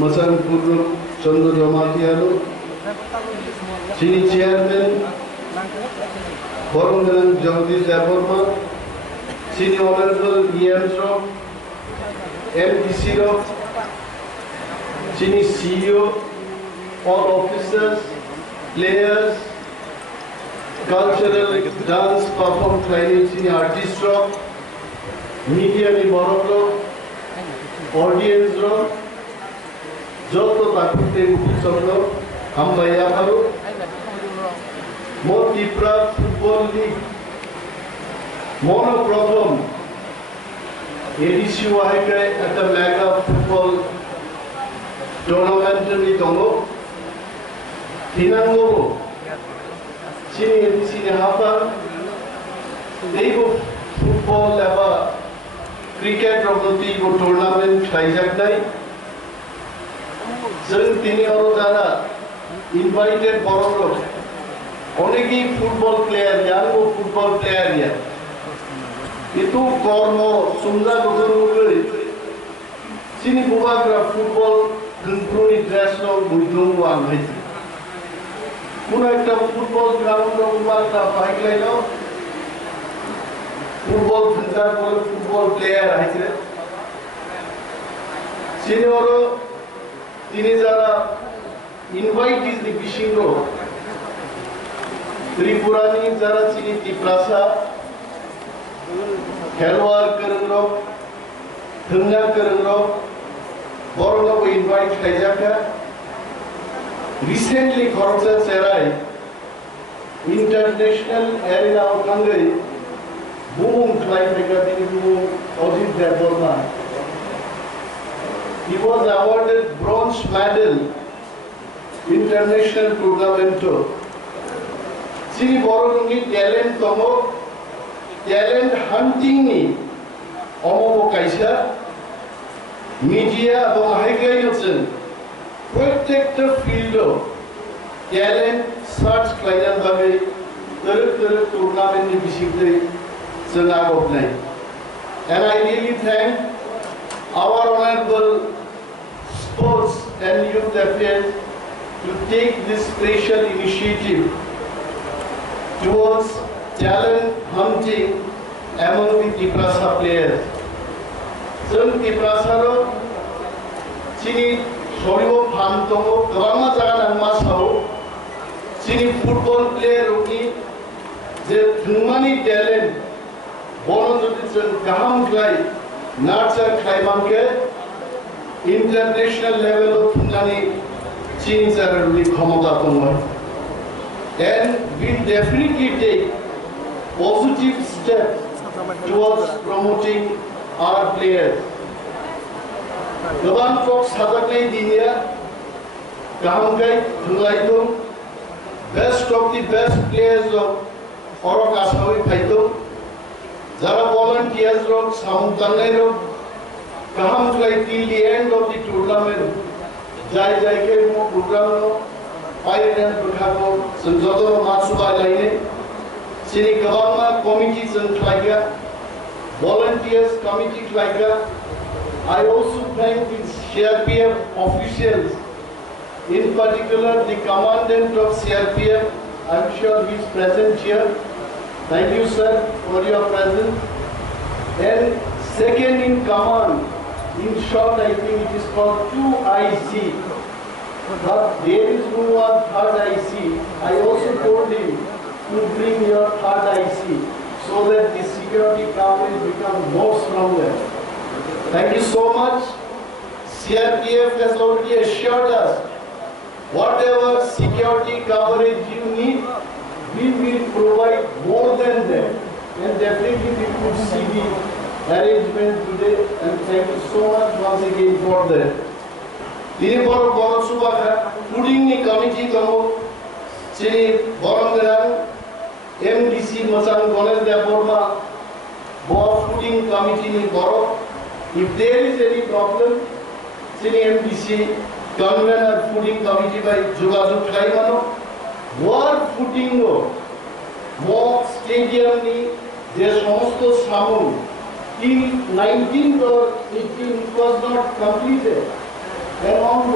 Masang Purno Chandra Jamatiano, Chini Chairman, Borongan Jagdish Deborma, Chini Honorable E.M. Rock, MDC Rock, Chini CEO, all officers, players, cultural dance perform training Chini artist rock, media ni borok audience rock, joto takute utsav rock, hambaya haru, Mo Tripura Football League, mono prothom, ADC wahikai at the mega football tournament ni tongo, Tinango, Chini ADC ni hapa, Deigo football laba, cricket rogoti go tournament khaijak nai, Jeng tini oro dara invited borok. Only football player, young football player ya. Itu kormo sunda guru sini buka graf football guru dress lo buidung wang hai. Kuna ekta football ground lo buka ta bike line lo football center ko football player hai. Sini oro tini jara invite is the fishing road. Tripurani jara Chini Tiprasa, Helwar Karangro, Thunga Karangro, Borono we invite Kajaka. Recently, Khorza Serai, International Arena of Hungary, Boom Climb Boom Odin Deborma. He was awarded bronze medal international tournament. Sini borong talent tomo, talent hunting ni, omo kaisa, media abang haikai nutsen, protector field talent search klainan bagai, teruk tournament ni bisikte senagop nai. And I really thank our honorable sports and youth affairs to take this special initiative towards talent hunting among the Tiprasa players. Jeng Tiprasa ro Chini Sorio Phantongo Kawama Jaga Nangma Sao Chini football player roki je thumani talent bono jodi chen kaham klai nurture khai manke international level of thumani Chini jara ruli khamata tongo. And we definitely take positive steps towards promoting our players. Gaban folks hadaklai dinia, kahamkai thulaitum, best of the best players of Orok Asawi Paitum, Zara volunteers of Samutanai of Kahamkai till the end of the tournament. Jai Ke mo program Pioneer Bukako, Sanjoto Matsuba Line, Sini Kawama committees and Klaika, volunteers committee Klaika. I also thank the CRPF officials, in particular the commandant of CRPF. I'm sure he is present here. Thank you, sir, for your presence. And second in command, in short, I think it is called 2IC. But there is no one third IC. I also told him to bring your third IC so that the security coverage becomes more stronger. Thank you so much. CRPF has already assured us whatever security coverage you need, we will provide more than that. And definitely we could see the arrangement today. And thank you so much once again for that. Ini baru subaka fooding ni committee kamu sini borong dengan MDC Masang Ganesh Deborma bo fooding committee ni borong. If there is any problem, sini MDC convener fooding committee by Jogajog khai mano war footing go mo stadium ni je samosto samun till 19th or 18th was not completed. And on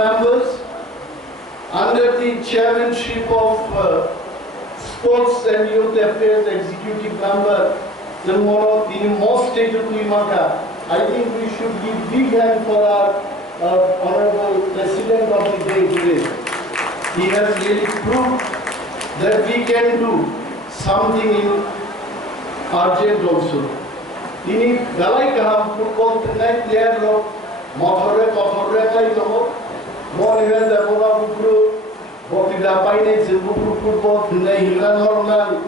members under the chairmanship of Sports and Youth Affairs Executive Member, the most stated Limaka. I think we should give big hand for our Honorable President of the day today. He has really proved that we can do something in urgent also. Ini galai kaham football tonight player lo mothore kothore lai lo mo nivel da bola bukru bokti da paine je bukru football tonight hilan normal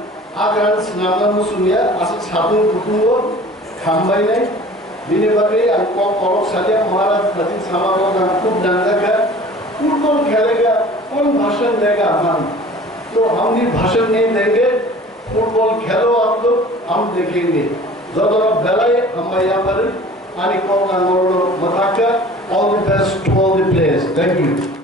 agan snamna musuya asa sabun bukru khambai nai bine babe ang ko korok saja maharaj khati samaro na khub danga ka football खेलेगा कौन भाषण देगा हम तो हम भी भाषण नहीं देंगे फुटबॉल खेलो आप लोग हम देखेंगे ज़रा बेलाय हम यहाँ पर आने को ना all the best to all the players thank you